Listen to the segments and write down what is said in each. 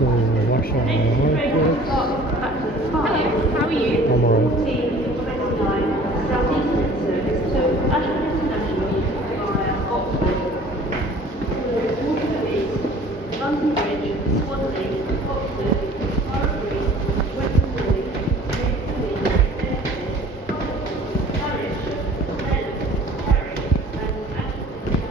Rush Hour Market. Hello, how are you? I'm alright. London Bridge, Swansea, Oxford, Forest Green, Western Village, Waverley, Bedford, Harwich, Lennox, Carrick, and Ashton.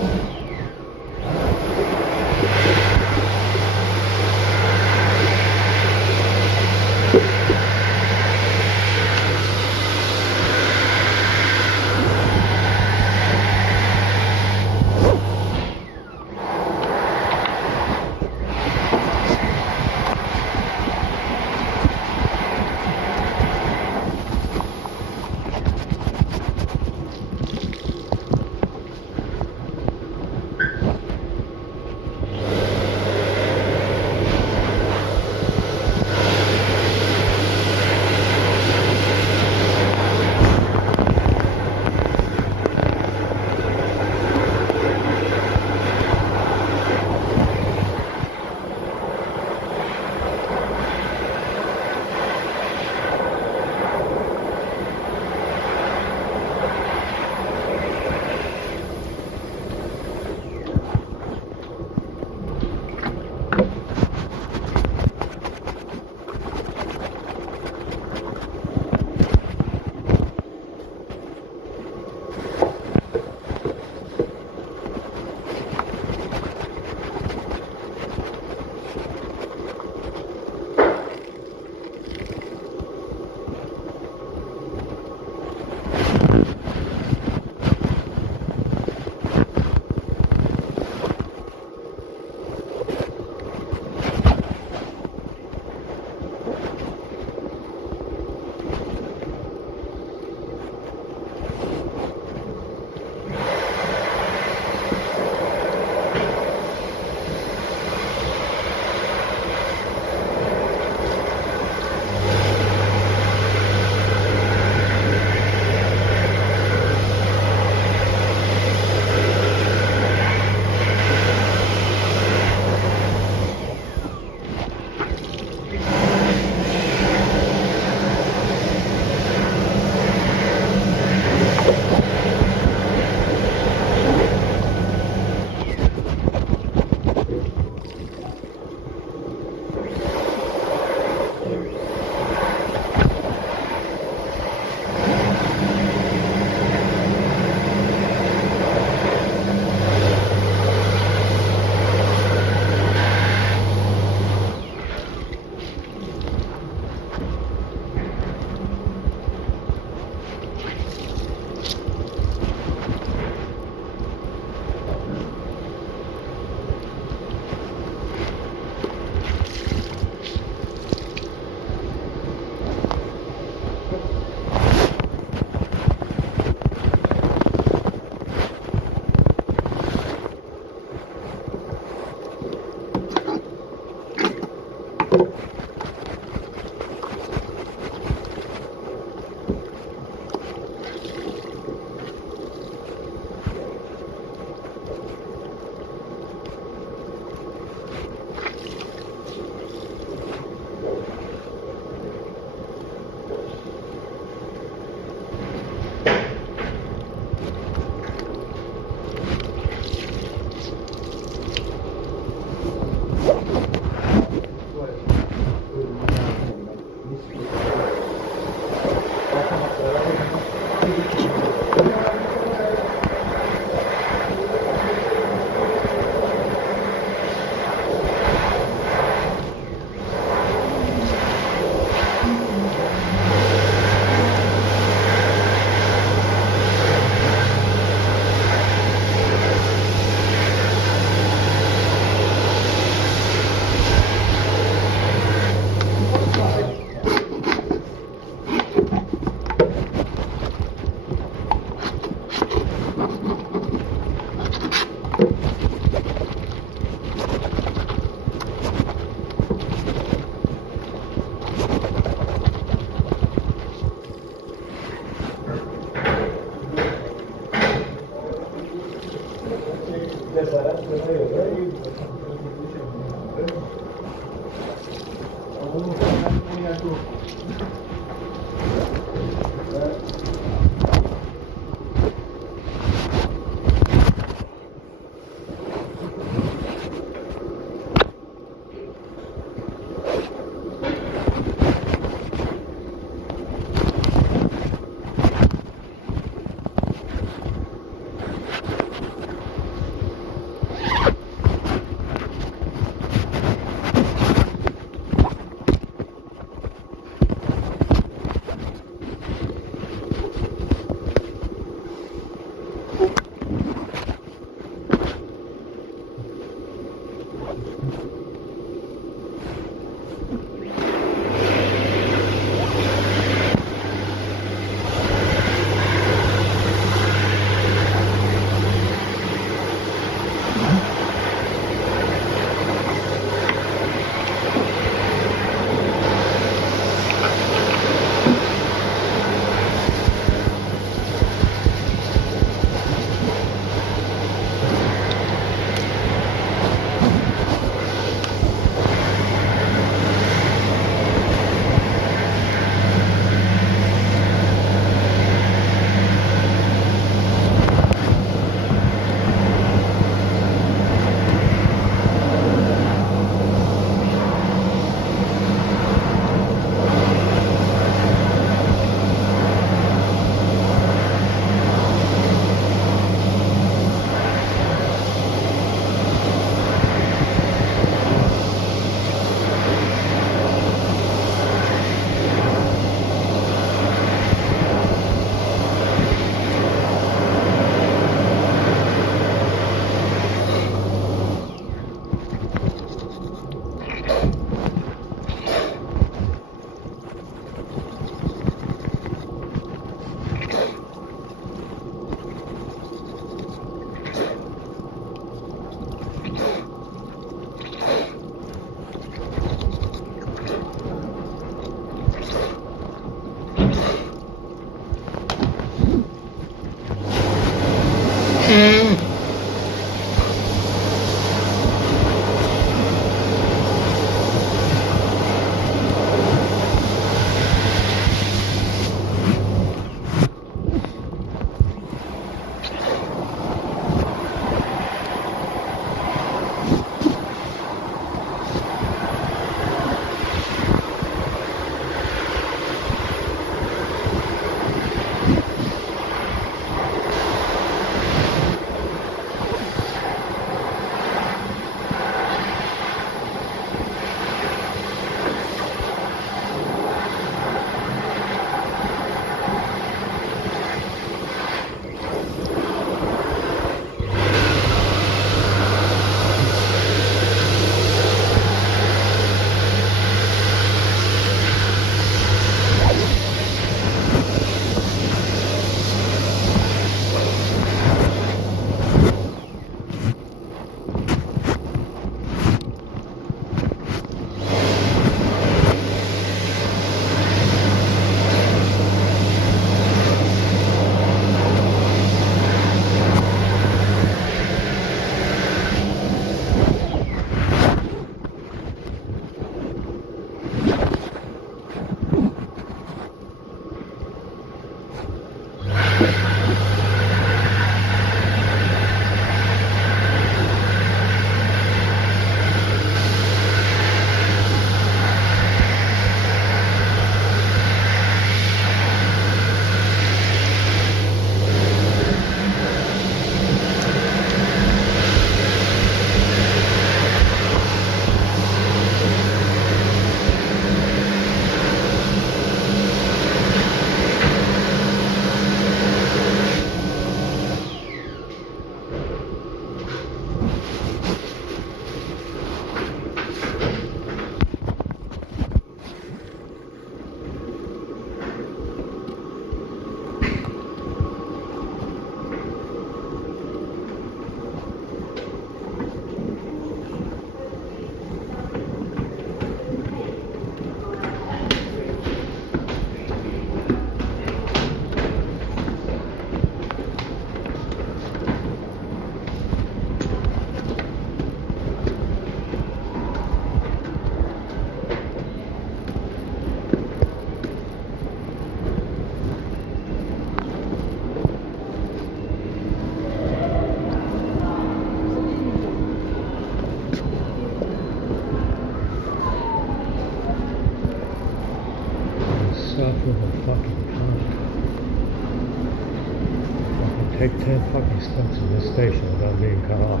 take 10 fucking steps in this station without being cut off.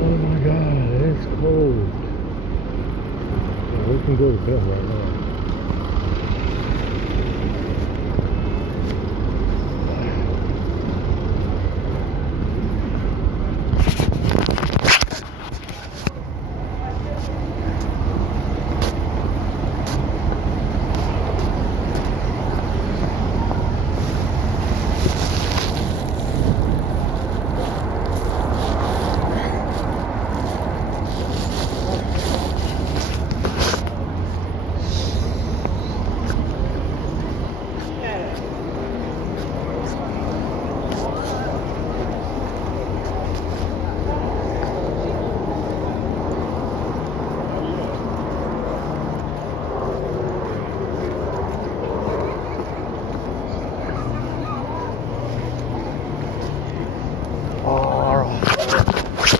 Oh my god, it's cold. Yeah, we can go to bed right now. Our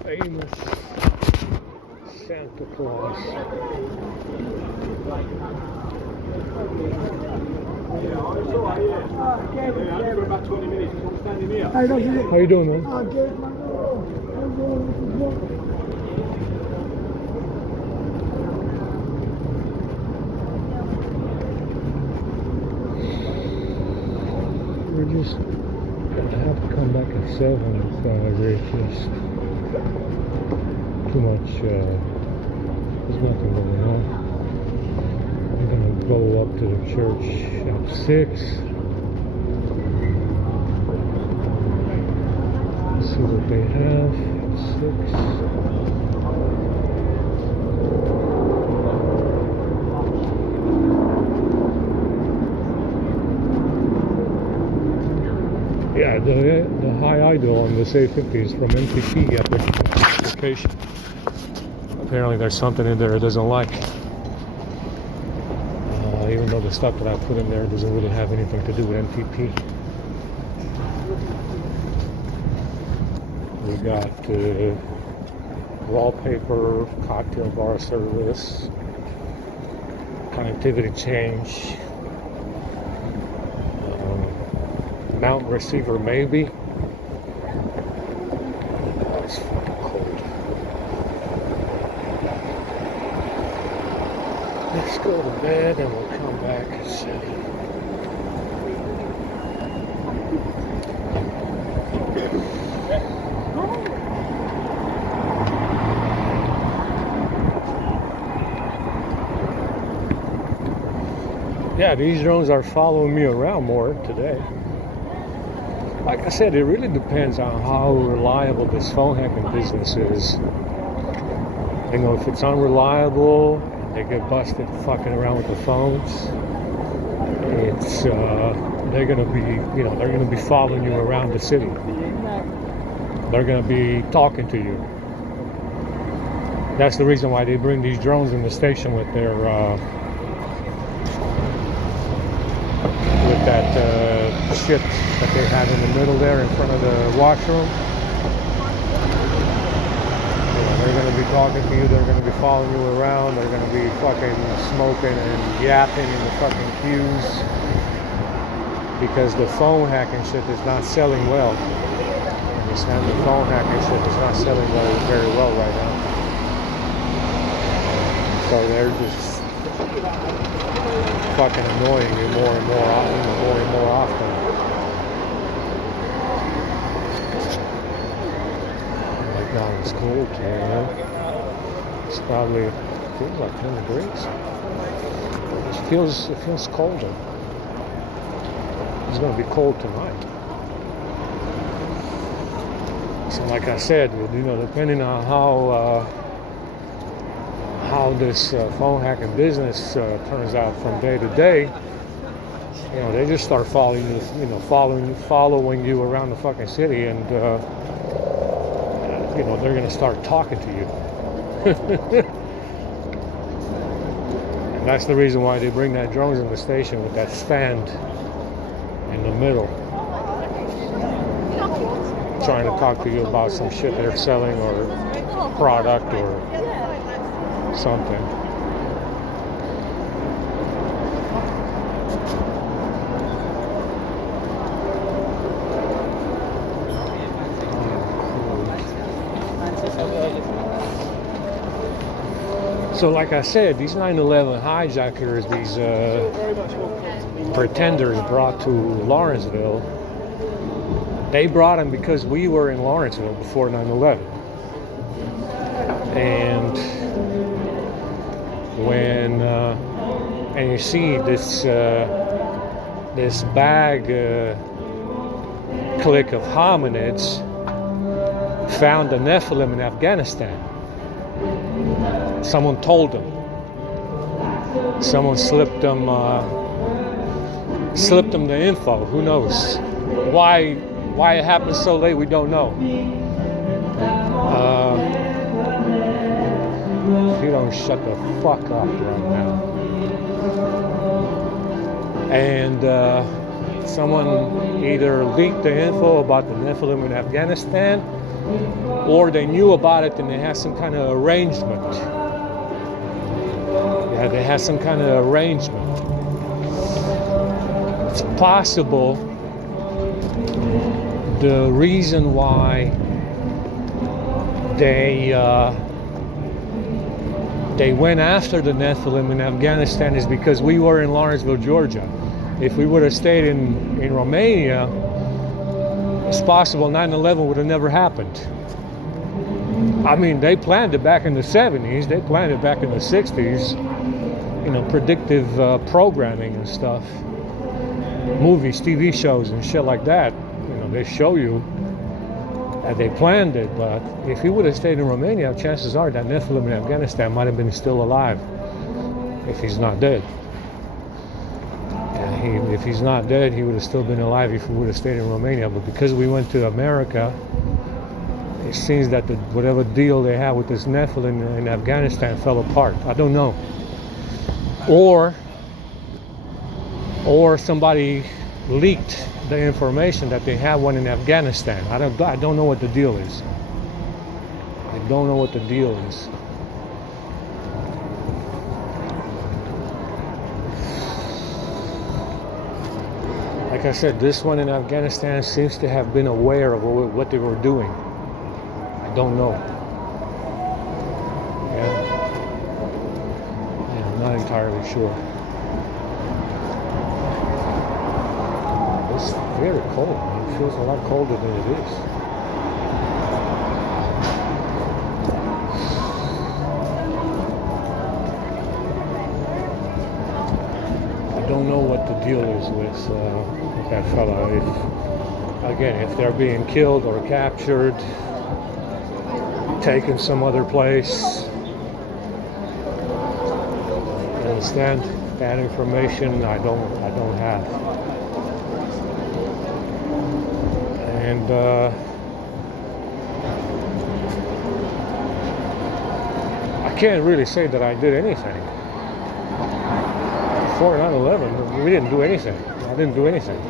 famous Santa Claus. How you doing, man? We're just gonna have to come back at 7 if there's just too much, there's nothing going on. I'm gonna go up to the church at 6. See what they have at 6. Yeah, the high idle on this A50 is from MPP application. Apparently there's something in there it doesn't like. Even though the stuff that I put in there doesn't really have anything to do with MPP. We got wallpaper, cocktail bar service, connectivity change, mount receiver maybe. It's fucking cold. Let's go to bed and we'll come back at 7. Yeah, these drones are following me around more today. Like I said, it really depends on how reliable this phone hacking business is. You know, if it's unreliable, they get busted fucking around with the phones. It's they're gonna be following you around the city. They're gonna be talking to you. That's the reason why they bring these drones in the station with their with that shit that they had in the middle there in front of the washroom. They're going to be talking to you, they're going to be following you around, they're going to be fucking smoking and yapping in the fucking queues because the phone hacking shit is not selling well. Understand? The phone hacking shit is not selling very well right now. So they're just fucking annoying you more and more often. Like now it's cold, man. It's probably feels like 10 degrees. It feels colder. It's gonna be cold tonight. So like I said, you know, depending on how this phone hacking business turns out from day to day, you know, they just start following you around the fucking city, and you know, they're gonna start talking to you. And that's the reason why they bring that drones in the station with that stand in the middle, trying to talk to you about some shit they're selling or product or something. So like I said, these 9/11 hijackers, these pretenders brought to Lawrenceville, they brought them because we were in Lawrenceville before 9/11. And when and you see this this bag clique of hominids found the Nephilim in Afghanistan. Someone told them. Someone slipped them the info. Who knows? Why it happened so late? We don't know. If you don't shut the fuck up right now. And someone either leaked the info about the Nephilim in Afghanistan, or they knew about it and they had some kind of arrangement. Yeah, they had some kind of arrangement. It's possible the reason why they went after the Nephilim in Afghanistan is because we were in Lawrenceville, Georgia. If we would have stayed in Romania, it's possible 9/11 would have never happened. I mean, they planned it back in the 70s. They planned it back in the 60s. You know, predictive programming and stuff. Movies, TV shows, and shit like that. You know, they show you that they planned it. But if he would have stayed in Romania, chances are that Nephilim in Afghanistan might have been still alive. If he's not dead. If he's not dead, he would have still been alive if he would have stayed in Romania. But because we went to America, it seems that whatever deal they had with this Nephilim in Afghanistan fell apart. I don't know. Or somebody leaked the information that they have one in Afghanistan. I don't know what the deal is. I don't know what the deal is. Like I said, this one in Afghanistan seems to have been aware of what they were doing. I don't know. Yeah, I'm not entirely sure. It's very cold. It feels a lot colder than it is. I don't know what the deal is with that fella. If they're being killed or captured, taken some other place. You understand? That information I don't have. And I can't really say that I did anything. Before 9/11, we didn't do anything. I didn't do anything.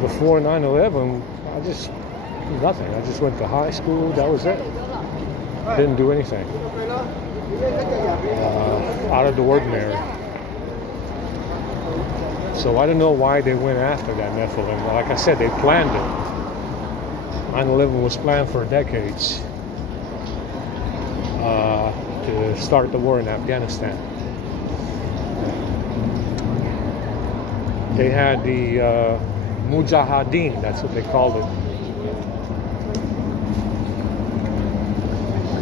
Before 9/11, nothing. I just went to high school. That was it. Didn't do anything. Out of the ordinary. So I don't know why they went after that Nephilim. Like I said, they planned it. 9/11 was planned for decades to start the war in Afghanistan. They had the Mujahideen, that's what they called it.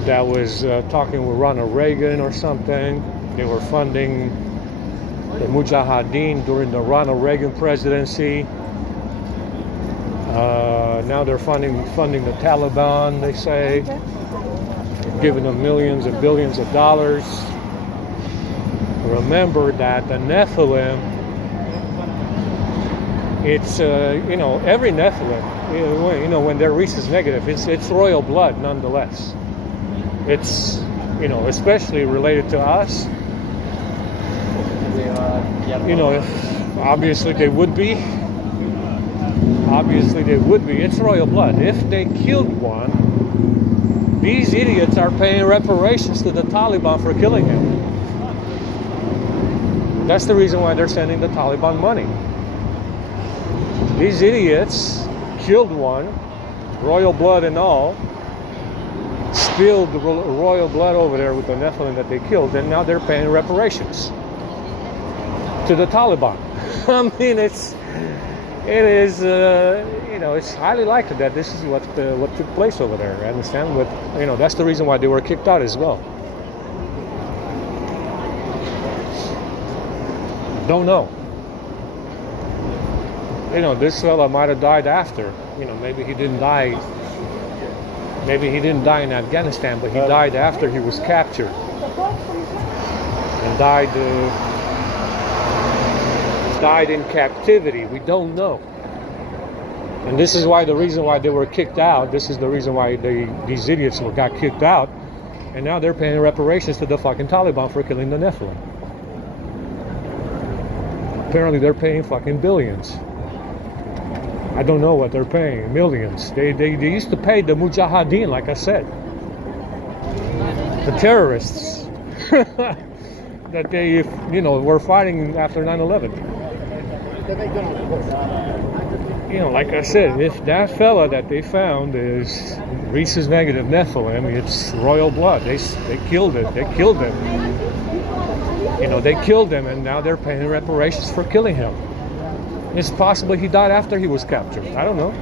That was talking with Ronald Reagan or something. They were funding the Mujahideen during the Ronald Reagan presidency. Now they're funding the Taliban, they say, giving them millions and billions of dollars. Remember that the Nephilim, it's every Nephilim, when their rhesus negative, it's royal blood nonetheless. It's especially related to us. If obviously they would be. It's royal blood. If they killed one, these idiots are paying reparations to the Taliban for killing him. That's the reason why they're sending the Taliban money. These idiots killed one, royal blood and all, spilled the royal blood over there with the Nephilim that they killed, and now they're paying reparations to the Taliban. I mean, it is, you know, it's highly likely that this is what took place over there. I understand, but you know, that's the reason why they were kicked out as well. Don't know. You know, this fella might have died after. You know, maybe he didn't die. Maybe he didn't die in Afghanistan, but he died after he was captured and died in captivity. We don't know. And this is why the reason why they were kicked out. This is the reason why these idiots got kicked out, and now they're paying reparations to the fucking Taliban for killing the Nephilim. Apparently, they're paying fucking billions. I don't know what they're paying, millions. They used to pay the Mujahideen, like I said, the terrorists that they, you know, were fighting after 9/11. You know, like I said, if that fella that they found is rhesus negative Nephilim, it's royal blood. They killed it. They killed him. You know, they killed him, and now they're paying reparations for killing him. It's possible he died after he was captured. I don't know.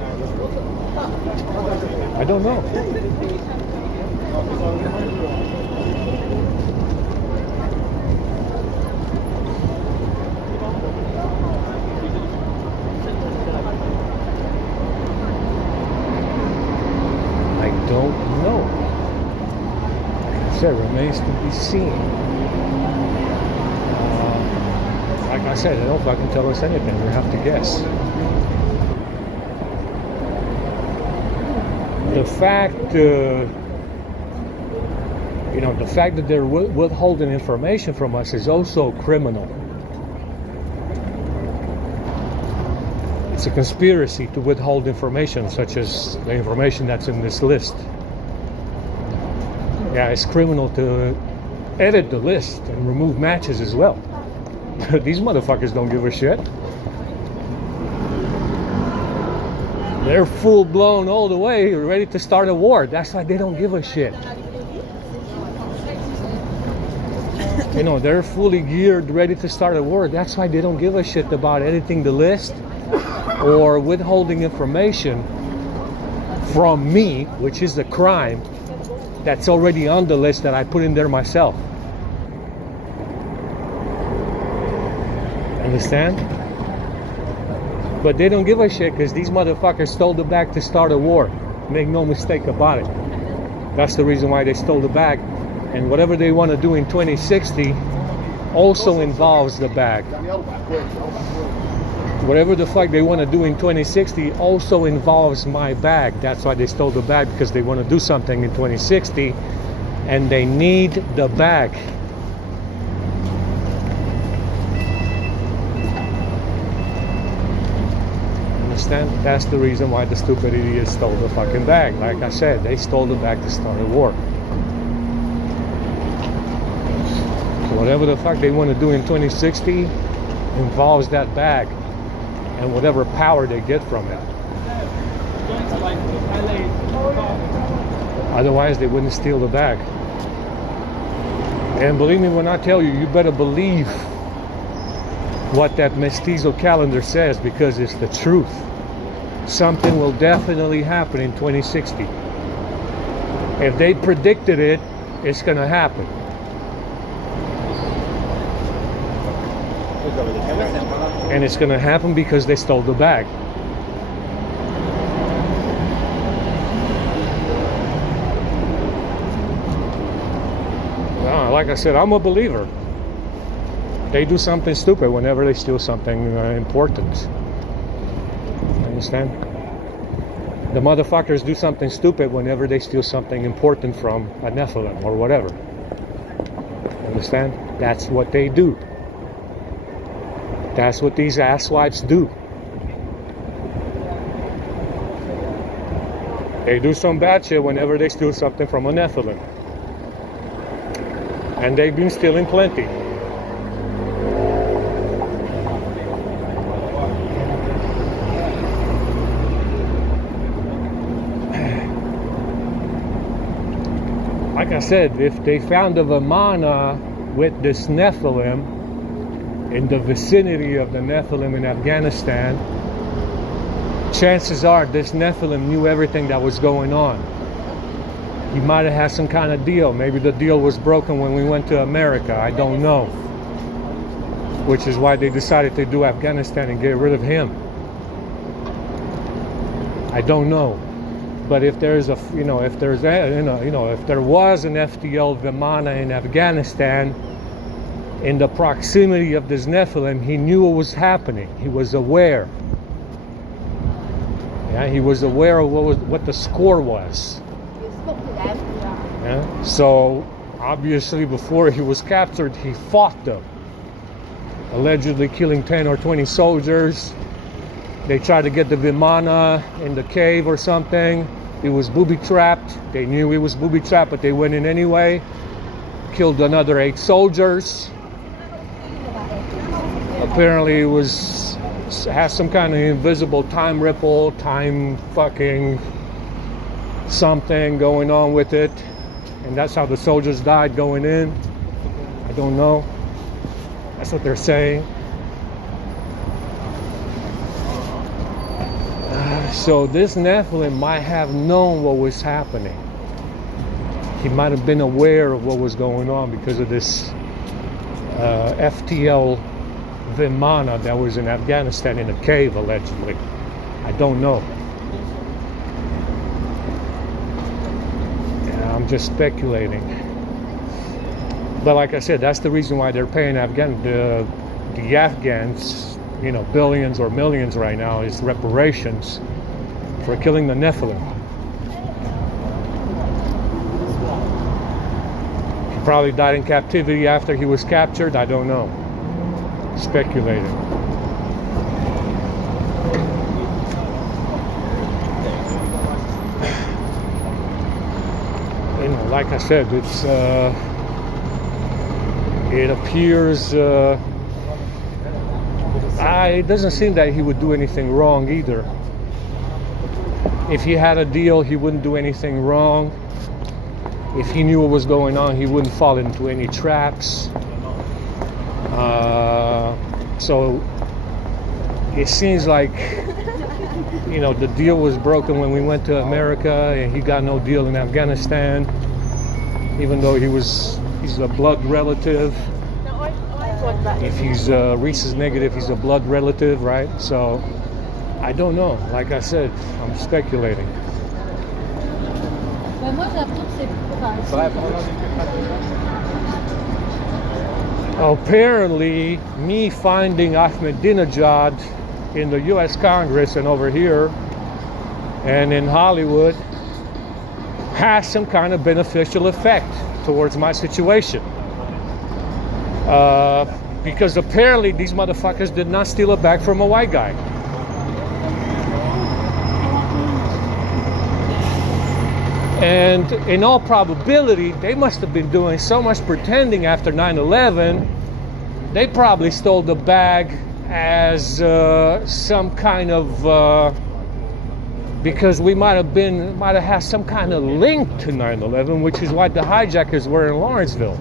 I don't know. I don't know. Like I said, remains to be seen. Like I said, they don't fucking tell us anything. We have to guess. The fact, you know, the fact that they're withholding information from us is also criminal. It's a conspiracy to withhold information, such as the information that's in this list. Yeah, it's criminal to edit the list and remove matches as well. These motherfuckers don't give a shit. They're full blown all the way, ready to start a war. That's why they don't give a shit. You know, they're fully geared, ready to start a war. That's why they don't give a shit about editing the list or withholding information from me, which is a crime that's already on the list that I put in there myself. Understand? But they don't give a shit because these motherfuckers stole the bag to start a war. Make no mistake about it. That's the reason why they stole the bag. And whatever they want to do in 2060 also involves the bag. Whatever the fuck they want to do in 2060 also involves my bag. That's why they stole the bag, because they want to do something in 2060 and they need the bag. That's the reason why the stupid idiots stole the fucking bag. Like I said, they stole the bag to start a war. So whatever the fuck they want to do in 2060 involves that bag and whatever power they get from it. Otherwise, they wouldn't steal the bag. And believe me when I tell you, you better believe what that mestizo calendar says, because it's the truth. Something will definitely happen in 2060. If they predicted it, it's going to happen. And it's going to happen because they stole the bag. Like I said, I'm a believer. They do something stupid whenever they steal something important. Understand? The motherfuckers do something stupid whenever they steal something important from a Nephilim or whatever. Understand? That's what they do. That's what these asswipes do. They do some bad shit whenever they steal something from a Nephilim. And they've been stealing plenty. like I said, if they found a Vimana with this Nephilim in the vicinity of the Nephilim in Afghanistan, chances are this Nephilim knew everything that was going on. He might have had some kind of deal. Maybe the deal was broken when we went to America. I don't know. Which is why they decided to do Afghanistan and get rid of him. I don't know. But if there's a, if there's if there was an FTL Vimana in Afghanistan in the proximity of this Nephilim, he knew what was happening. He was aware. Yeah, he was aware of what the score was. Yeah. So obviously before he was captured, he fought them, allegedly killing 10 or 20 soldiers. They tried to get the Vimana in the cave or something. He was booby-trapped. They knew he was booby-trapped, but they went in anyway. Killed another 8 soldiers. Apparently it has some kind of invisible time ripple, time fucking something going on with it. And that's how the soldiers died going in. I don't know. That's what they're saying. So this Nephilim might have known what was happening. He might have been aware of what was going on because of this FTL Vimana that was in Afghanistan in a cave, allegedly. I don't know. Yeah, I'm just speculating. But like I said, that's the reason why they're paying the Afghans, billions or millions right now, is reparations for killing the Nephilim. He probably died in captivity after he was captured. I don't know. Speculating. Like I said, it appears it doesn't seem that he would do anything wrong either. If he had a deal, he wouldn't do anything wrong. If he knew what was going on, he wouldn't fall into any traps. So it seems like, the deal was broken when we went to America, and he got no deal in Afghanistan, even though he's a blood relative. If he's rhesus negative, he's a blood relative, right? So I don't know. Like I said, I'm speculating. Apparently, me finding Ahmadinejad in the U.S. Congress and over here and in Hollywood has some kind of beneficial effect towards my situation. Because apparently these motherfuckers did not steal a bag from a white guy. And in all probability, they must have been doing so much pretending after 9/11. They probably stole the bag as some kind of because we might have had some kind of link to 9/11, which is why the hijackers were in Lawrenceville.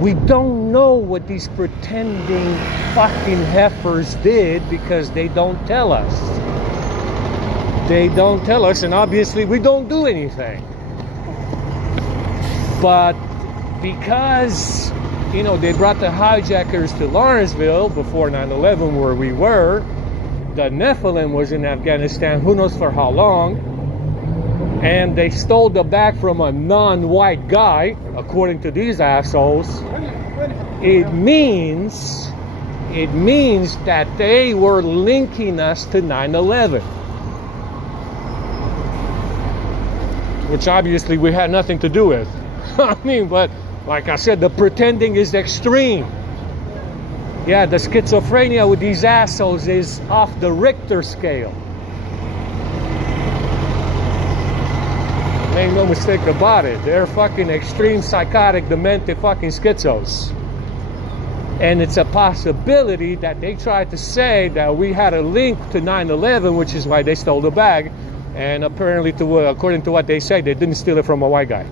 We don't know what these pretending fucking heifers did because they don't tell us. They don't tell us, and obviously we don't do anything. But because, they brought the hijackers to Lawrenceville before 9/11 where we were, the Nephilim was in Afghanistan, who knows for how long, and they stole the bag from a non-white guy, according to these assholes. It means that they were linking us to 9/11. Which obviously we had nothing to do with. But like I said, the pretending is extreme. Yeah, the schizophrenia with these assholes is off the Richter scale. Make no mistake about it. They're fucking extreme, psychotic, demented fucking schizos. And it's a possibility that they tried to say that we had a link to 9/11, which is why they stole the bag. And apparently, according to what they say, they didn't steal it from a white guy.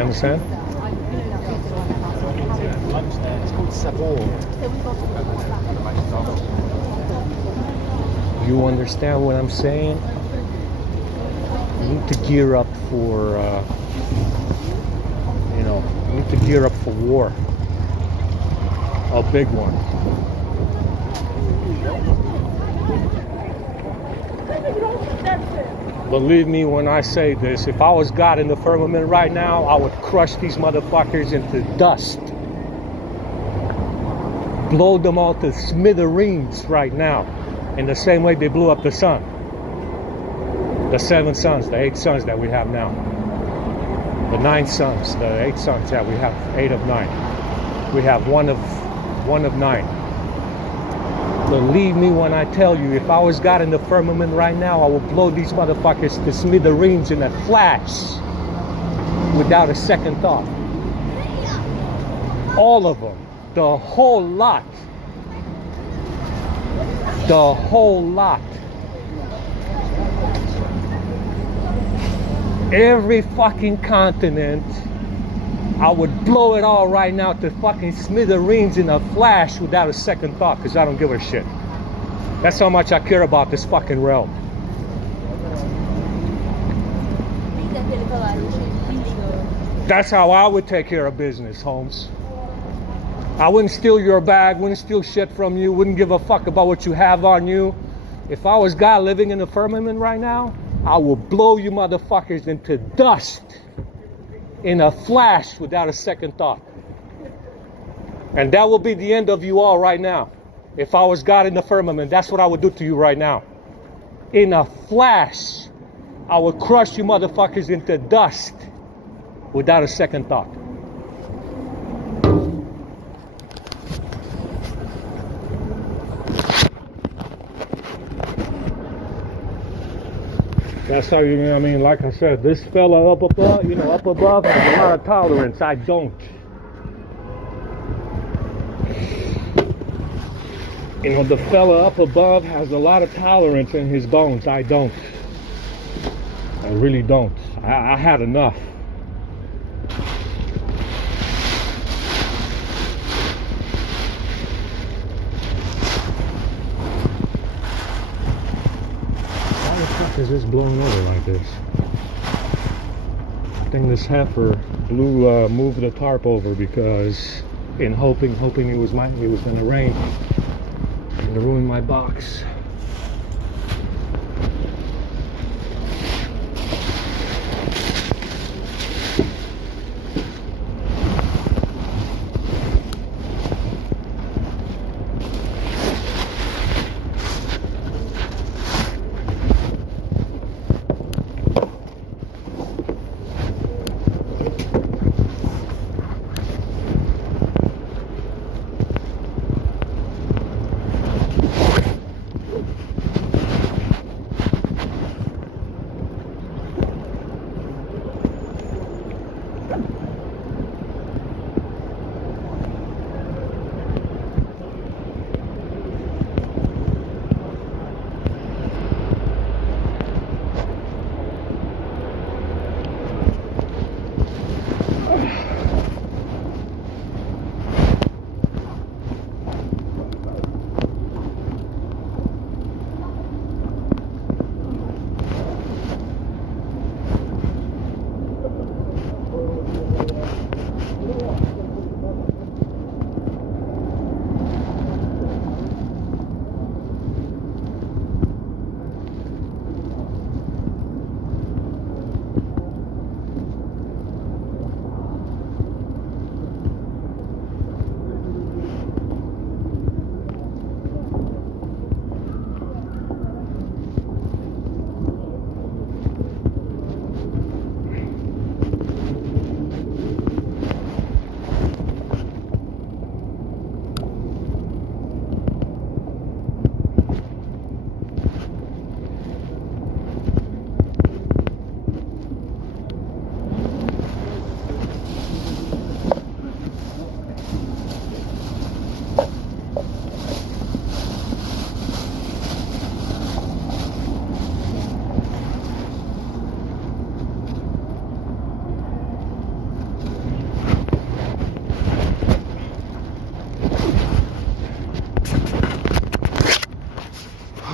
You understand? It's called Sabor. You understand what I'm saying? You need to gear up for, you need to gear up for war. A big one. Believe me when I say this, if I was God in the firmament right now, I would crush these motherfuckers into dust. Blow them all to smithereens right now, in the same way they blew up the sun. The 7 suns, the 8 suns that we have now. The 9 suns, the 8 suns, yeah, we have 8 of 9. We have one of 9. Believe me when I tell you, if I was God in the firmament right now, I would blow these motherfuckers to smithereens in a flash without a second thought. All of them. The whole lot. The whole lot. Every fucking continent, I would blow it all right now to fucking smithereens in a flash without a second thought, because I don't give a shit. That's how much I care about this fucking realm. That's how I would take care of business, Holmes. I wouldn't steal your bag, wouldn't steal shit from you, wouldn't give a fuck about what you have on you. If I was God living in the firmament right now, I will blow you motherfuckers into dust in a flash without a second thought. And that will be the end of you all right now. If I was God in the firmament, that's what I would do to you right now. In a flash, I would crush you motherfuckers into dust without a second thought. That's how you, I mean, like I said, this fella up above, up above has a lot of tolerance. I don't. The fella up above has a lot of tolerance in his bones. I don't. I really don't. I had enough. Is this blown over like this? I think this heifer moved the tarp over because hoping it was gonna rain and to ruin my box.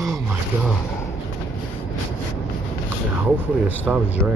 Oh my god. Yeah, hopefully it stops raining.